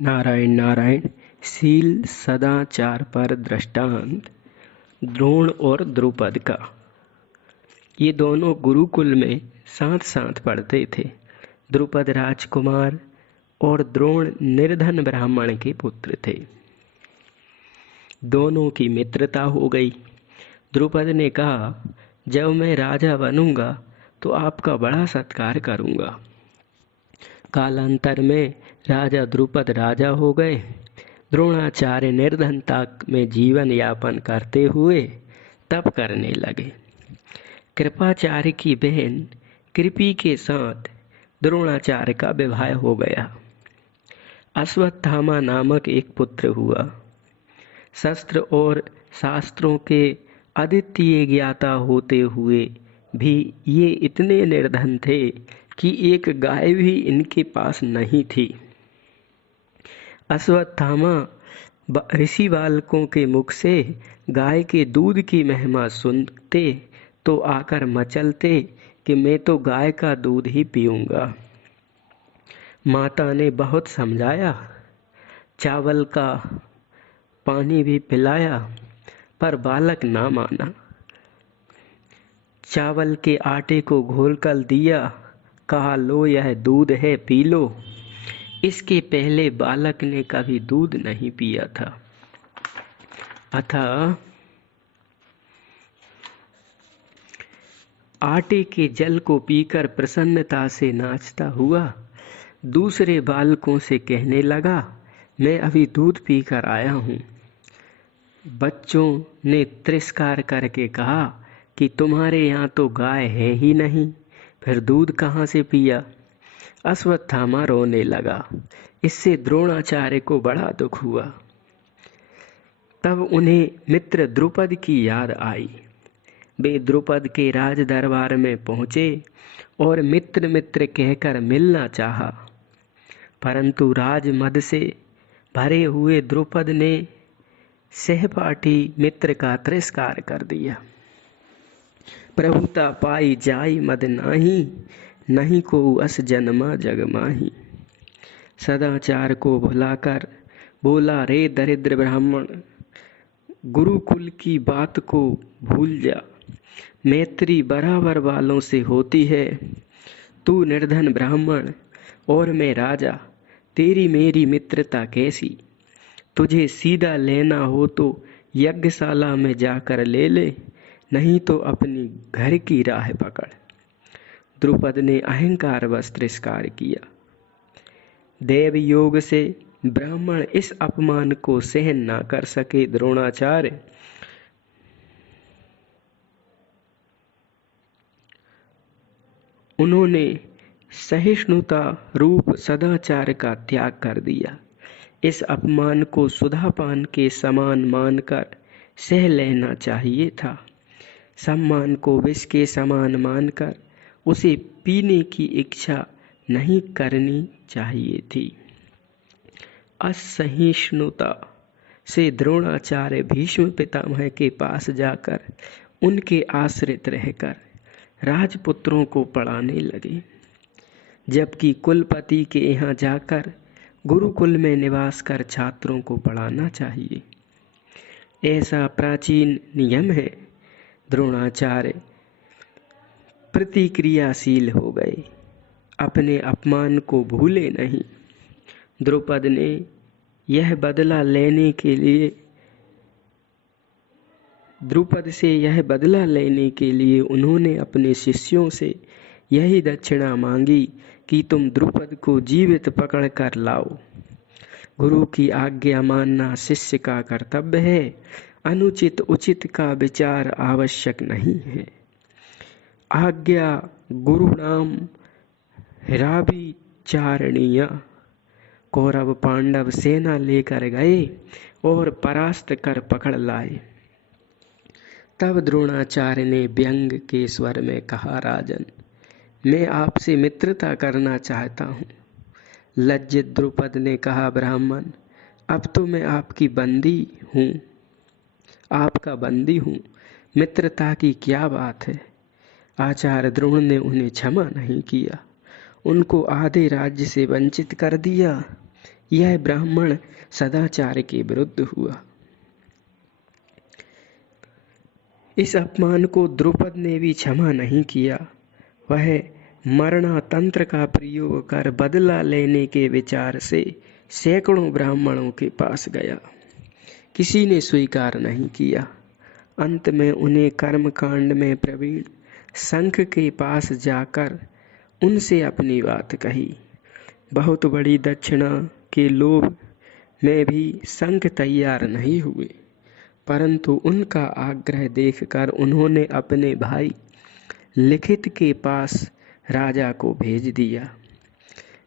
नारायण नारायण। शील सदाचार पर दृष्टांत द्रोण और द्रुपद का। ये दोनों गुरुकुल में साथ साथ पढ़ते थे। द्रुपद राजकुमार और द्रोण निर्धन ब्राह्मण के पुत्र थे। दोनों की मित्रता हो गई। द्रुपद ने कहा, जब मैं राजा बनूंगा तो आपका बड़ा सत्कार करूंगा। कालांतर में राजा द्रुपद राजा हो गए। द्रोणाचार्य निर्धनता में जीवन यापन करते हुए तप करने लगे। कृपाचार्य की बहन कृपी के साथ द्रोणाचार्य का विवाह हो गया। अश्वत्थामा नामक एक पुत्र हुआ। शस्त्र और शास्त्रों के अद्वितीय ज्ञाता होते हुए भी ये इतने निर्धन थे कि एक गाय भी इनके पास नहीं थी। अश्वत्थामा ऋषि बालकों के मुख से गाय के दूध की महिमा सुनते तो आकर मचलते कि मैं तो गाय का दूध ही पीऊंगा। माता ने बहुत समझाया, चावल का पानी भी पिलाया, पर बालक ना माना। चावल के आटे को घोलकर दिया, कहा लो यह दूध है, पी लो। इसके पहले बालक ने कभी दूध नहीं पिया था। अतः आटे के जल को पीकर प्रसन्नता से नाचता हुआ दूसरे बालकों से कहने लगा, मैं अभी दूध पीकर आया हूँ। बच्चों ने तिरस्कार करके कहा कि तुम्हारे यहाँ तो गाय है ही नहीं, फिर दूध कहाँ से पिया। अश्वत्थामा रोने लगा। इससे द्रोणाचार्य को बड़ा दुख हुआ। तब उन्हें मित्र द्रुपद की याद आई। वे द्रुपद के राज दरबार में पहुंचे और मित्र मित्र कहकर मिलना चाहा, परंतु राजमद से भरे हुए द्रुपद ने सहपाठी मित्र का तिरस्कार कर दिया। प्रभुता पाई जाई मद नाही, नहीं को अस जन्मा जग माही। सदाचार को भुलाकर बोला, रे दरिद्र ब्राह्मण, गुरुकुल की बात को भूल जा। मैत्री बराबर वालों से होती है। तू निर्धन ब्राह्मण और मैं राजा, तेरी मेरी मित्रता कैसी। तुझे सीधा लेना हो तो यज्ञशाला में जाकर ले ले, नहीं तो अपनी घर की राह पकड़। द्रुपद ने अहंकार वश तिरस्कार किया। देव योग से ब्राह्मण इस अपमान को सहन ना कर सके। द्रोणाचार्य उन्होंने सहिष्णुता रूप सदाचार का त्याग कर दिया। इस अपमान को सुधापान के समान मानकर सह लेना चाहिए था। सम्मान को विष के समान मानकर उसे पीने की इच्छा नहीं करनी चाहिए थी। असहिष्णुता से द्रोणाचार्य भीष्म पितामह के पास जाकर उनके आश्रित रहकर राजपुत्रों को पढ़ाने लगे, जबकि कुलपति के यहाँ जाकर गुरुकुल में निवास कर छात्रों को पढ़ाना चाहिए। ऐसा प्राचीन नियम है। द्रोणाचार्य प्रतिक्रियाशील हो गए, अपने अपमान को भूले नहीं। द्रुपद ने यह बदला लेने के लिए द्रुपद से यह बदला लेने के लिए उन्होंने अपने शिष्यों से यही दक्षिणा मांगी कि तुम द्रुपद को जीवित पकड़ कर लाओ। गुरु की आज्ञा मानना शिष्य का कर्तव्य है। अनुचित उचित का विचार आवश्यक नहीं है। आज्ञा गुरु नाम हिराभिचारणीय। कौरव पांडव सेना लेकर गए और परास्त कर पकड़ लाए। तब द्रोणाचार्य ने व्यंग के स्वर में कहा, राजन, मैं आपसे मित्रता करना चाहता हूँ। लज्जित द्रुपद ने कहा, ब्राह्मण, अब तो मैं आपकी बंदी हूँ, आपका बंदी हूँ, मित्रता की क्या बात है। आचार्य द्रोण ने उन्हें क्षमा नहीं किया, उनको आधे राज्य से वंचित कर दिया। यह ब्राह्मण सदाचार के विरुद्ध हुआ। इस अपमान को द्रुपद ने भी क्षमा नहीं किया। वह मरणतंत्र का प्रयोग कर बदला लेने के विचार से सैकड़ों ब्राह्मणों के पास गया। किसी ने स्वीकार नहीं किया। अंत में उन्हें कर्मकांड में प्रवीण शंख के पास जाकर उनसे अपनी बात कही। बहुत बड़ी दक्षिणा के लोभ में भी शंख तैयार नहीं हुए, परंतु उनका आग्रह देखकर उन्होंने अपने भाई लिखित के पास राजा को भेज दिया।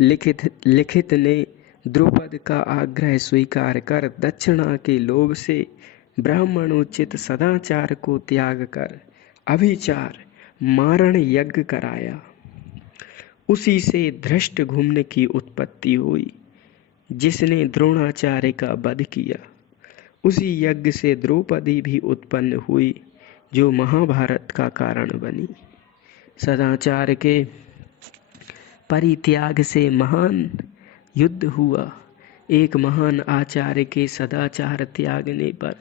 लिखित ने द्रुपद का आग्रह स्वीकार कर दक्षिणा के लोभ से ब्राह्मणोचित सदाचार को त्याग कर अभिचार मारण यज्ञ कराया। उसी से धृष्टद्युम्न की उत्पत्ति हुई, जिसने द्रोणाचार्य का वध किया। उसी यज्ञ से द्रौपदी भी उत्पन्न हुई, जो महाभारत का कारण बनी। सदाचार के परित्याग से महान युद्ध हुआ। एक महान आचार्य के सदाचार त्यागने पर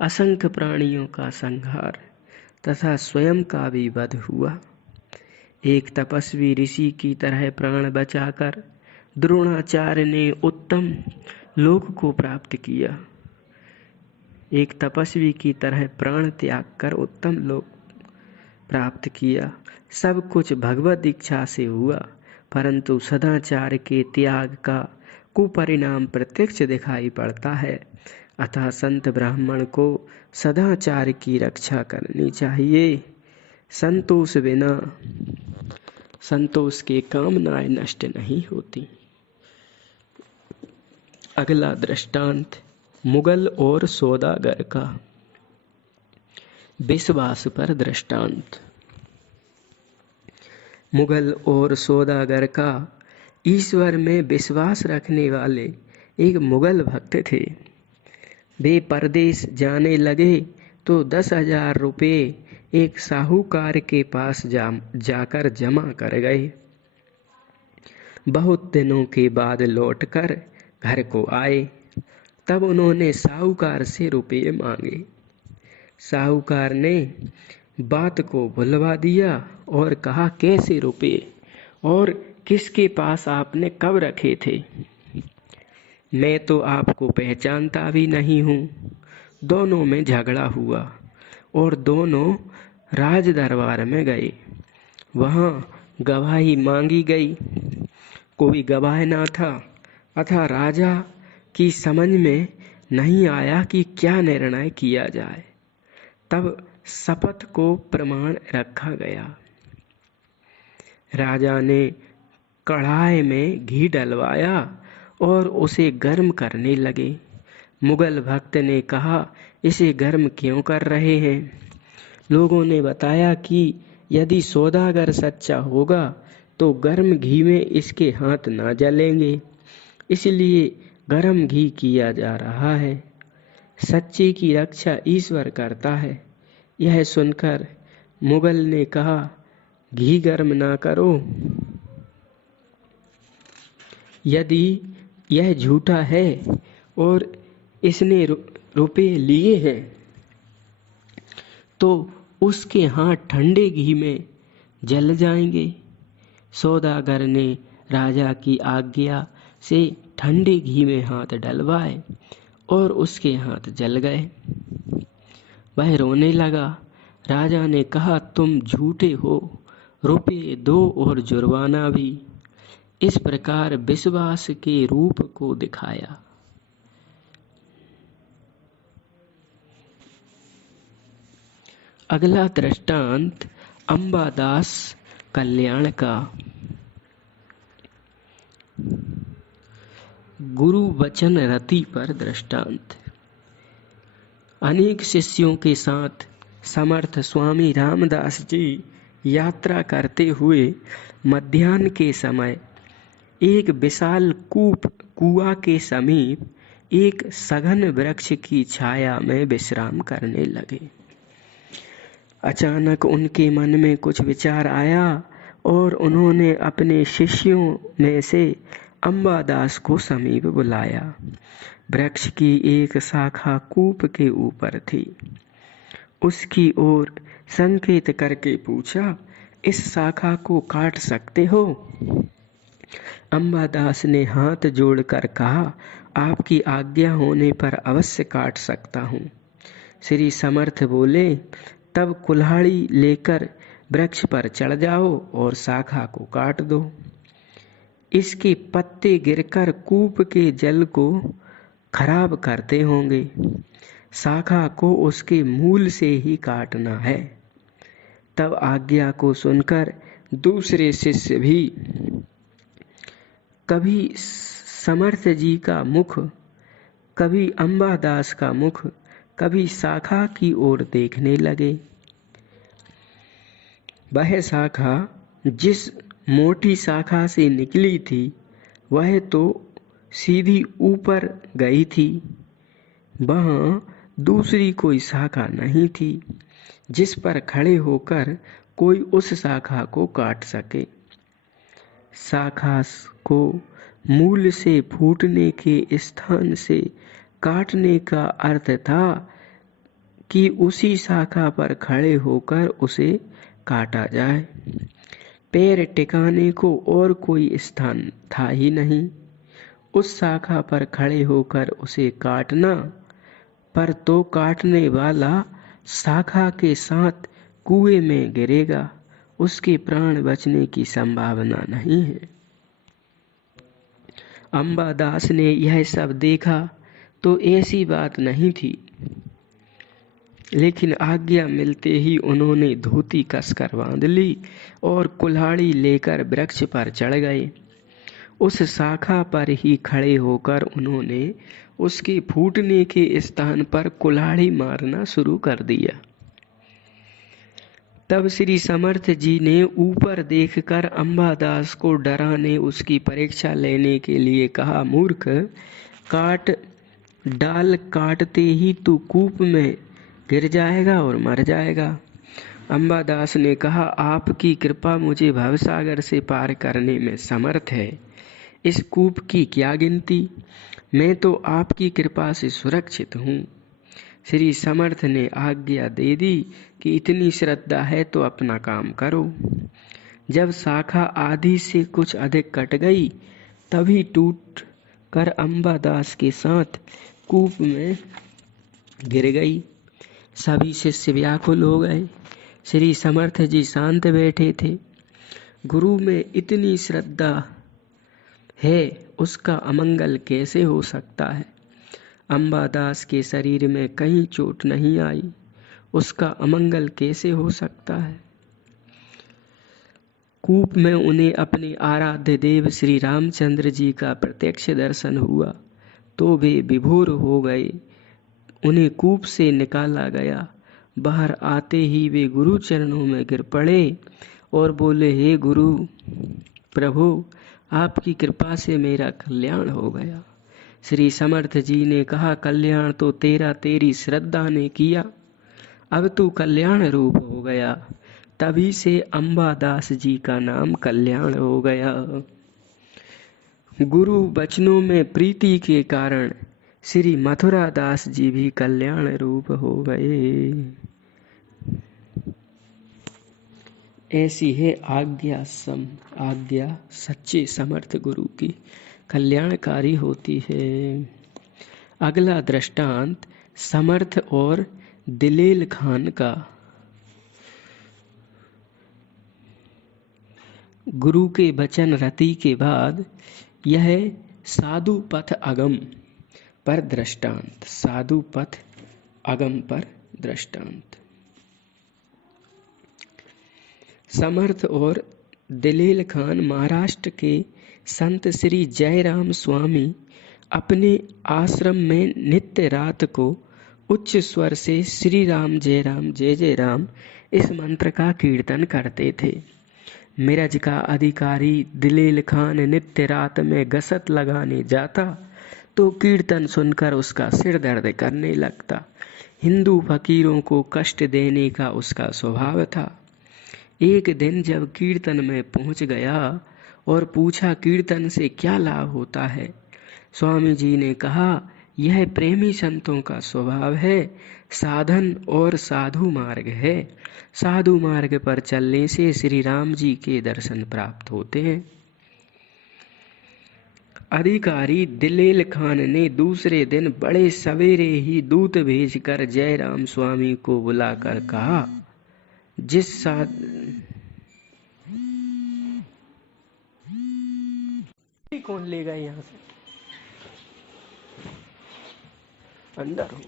असंख्य प्राणियों का संहार तथा स्वयं का भी वध हुआ। एक तपस्वी ऋषि की तरह प्राण बचाकर द्रोणाचार्य ने उत्तम लोक को प्राप्त किया। एक तपस्वी की तरह प्राण त्याग कर उत्तम लोक प्राप्त किया। सब कुछ भगवत इच्छा से हुआ, परंतु सदाचार के त्याग का कुपरिणाम प्रत्यक्ष दिखाई पड़ता है। अतः संत ब्राह्मण को सदाचार की रक्षा करनी चाहिए। संतोष बिना संतोष के कामनाएं नष्ट नहीं होती। अगला दृष्टांत मुगल और सौदागर का। विश्वास पर दृष्टांत। मुगल और सौदागर का ईश्वर में विश्वास रखने वाले एक मुगल भक्त थे। वे परदेश जाने लगे तो 10,000 रुपये एक साहूकार के पास जाकर जमा कर गए। बहुत दिनों के बाद लौटकर घर को आए। तब उन्होंने साहूकार से रुपये मांगे। साहूकार ने बात को भुलवा दिया और कहा, कैसे रुपये और किसके पास आपने कब रखे थे? मैं तो आपको पहचानता भी नहीं हूँ। दोनों में झगड़ा हुआ और दोनों राज दरबार में गए। वहाँ गवाही मांगी गई, कोई गवाह ना था। अतः राजा की समझ में नहीं आया कि क्या निर्णय किया जाए। तब शपथ को प्रमाण रखा गया। राजा ने कढ़ाई में घी डलवाया और उसे गर्म करने लगे। मुगल भक्त ने कहा, इसे गर्म क्यों कर रहे हैं? लोगों ने बताया कि यदि सौदागर सच्चा होगा तो गर्म घी में इसके हाथ ना जलेंगे, इसलिए गर्म घी किया जा रहा है। सच्चे की रक्षा ईश्वर करता है। यह सुनकर मुगल ने कहा, घी गर्म ना करो। यदि यह झूठा है और इसने रुपये लिए हैं तो उसके हाथ ठंडे घी में जल जाएंगे। सौदागर ने राजा की आज्ञा से ठंडे घी में हाथ डलवाए और उसके हाथ जल गए। वह रोने लगा। राजा ने कहा, तुम झूठे हो, रुपये दो और जुर्माना भी। इस प्रकार विश्वास के रूप को दिखाया। अगला दृष्टांत अंबादास कल्याण का। गुरु वचन रति पर दृष्टांत। अनेक शिष्यों के साथ समर्थ स्वामी रामदास जी यात्रा करते हुए मध्याह्न के समय एक विशाल कुआं के समीप एक सघन वृक्ष की छाया में विश्राम करने लगे। अचानक उनके मन में कुछ विचार आया और उन्होंने अपने शिष्यों में से अंबादास को समीप बुलाया। वृक्ष की एक शाखा कूप के ऊपर थी। उसकी ओर संकेत करके पूछा, इस शाखा को काट सकते हो? अंबादास ने हाथ जोड़कर कहा, आपकी आज्ञा होने पर अवश्य काट सकता हूँ। श्री समर्थ बोले, तब कुल्हाड़ी लेकर वृक्ष पर चढ़ जाओ और शाखा को काट दो। इसके पत्ते गिरकर कूप के जल को खराब करते होंगे। शाखा को उसके मूल से ही काटना है। तब आज्ञा को सुनकर दूसरे शिष्य भी कभी समर्थ जी का मुख, कभी अंबादास का मुख, कभी शाखा की ओर देखने लगे। वह शाखा जिस मोटी शाखा से निकली थी वह तो सीधी ऊपर गई थी। वहां दूसरी कोई शाखा नहीं थी जिस पर खड़े होकर कोई उस शाखा को काट सके। शाखा को मूल से फूटने के स्थान से काटने का अर्थ था कि उसी शाखा पर खड़े होकर उसे काटा जाए। पैर टिकाने को और कोई स्थान था ही नहीं। उस शाखा पर खड़े होकर उसे काटना पर तो काटने वाला शाखा के साथ कुएं में गिरेगा, उसके प्राण बचने की संभावना नहीं है। अंबादास ने यह सब देखा तो ऐसी बात नहीं थी, लेकिन आज्ञा मिलते ही उन्होंने धोती कसकर बांध ली और कुल्हाड़ी लेकर वृक्ष पर चढ़ गए। उस शाखा पर ही खड़े होकर उन्होंने उसके फूटने के स्थान पर कुल्हाड़ी मारना शुरू कर दिया। तब श्री समर्थ जी ने ऊपर देखकर अंबादास को डराने, उसकी परीक्षा लेने के लिए कहा, मूर्ख, काट डाल, काटते ही तू कूप में गिर जाएगा और मर जाएगा। अंबादास ने कहा, आपकी कृपा मुझे भवसागर से पार करने में समर्थ है। इस कूप की क्या गिनती, मैं तो आपकी कृपा से सुरक्षित हूँ। श्री समर्थ ने आज्ञा दे दी कि इतनी श्रद्धा है तो अपना काम करो। जब शाखा आधी से कुछ अधिक कट गई तभी टूट कर अंबादास के साथ कूप में गिर गई। सभी शिष्य व्याकुल हो गए। श्री समर्थ जी शांत बैठे थे। गुरु में इतनी श्रद्धा है, उसका अमंगल कैसे हो सकता है? अंबादास के शरीर में कहीं चोट नहीं आई, उसका अमंगल कैसे हो सकता है? कूप में उन्हें अपने आराध्य देव श्री रामचंद्र जी का प्रत्यक्ष दर्शन हुआ तो वे विभोर हो गए। उन्हें कूप से निकाला गया। बाहर आते ही वे गुरु चरणों में गिर पड़े और बोले, हे गुरु प्रभु, आपकी कृपा से मेरा कल्याण हो गया। श्री समर्थ जी ने कहा, कल्याण तो तेरी श्रद्धा ने किया, अब तू कल्याण रूप हो गया। तभी से अंबादास जी का नाम कल्याण हो गया। गुरु वचनों में प्रीति के कारण श्री मथुरा दास जी भी कल्याण रूप हो गए। ऐसी है आज्ञा सच्चे समर्थ गुरु की कल्याणकारी होती है। अगला दृष्टांत समर्थ और दिलेल खान का। गुरु के वचन रति के बाद यह साधु पथ अगम पर दृष्टांत। साधु पथ अगम पर दृष्टांत। समर्थ और दिलेल खान महाराष्ट्र के संत श्री जयराम स्वामी अपने आश्रम में नित्य रात को उच्च स्वर से श्री राम जय जय राम इस मंत्र का कीर्तन करते थे। मिरज का अधिकारी दिलेल खान नित्य रात में गसत लगाने जाता तो कीर्तन सुनकर उसका सिर दर्द करने लगता। हिंदू फकीरों को कष्ट देने का उसका स्वभाव था। एक दिन जब कीर्तन में पहुंच गया और पूछा, कीर्तन से क्या लाभ होता है? स्वामी जी ने कहा, यह प्रेमी संतों का स्वभाव है, साधन और साधु मार्ग है। साधु मार्ग पर चलने से श्री राम जी के दर्शन प्राप्त होते हैं। अधिकारी दिलेल खान ने दूसरे दिन बड़े सवेरे ही दूत भेजकर जयराम स्वामी को बुलाकर कहा, जिस साथ कौन ले गए यहाँ से अंदर हो।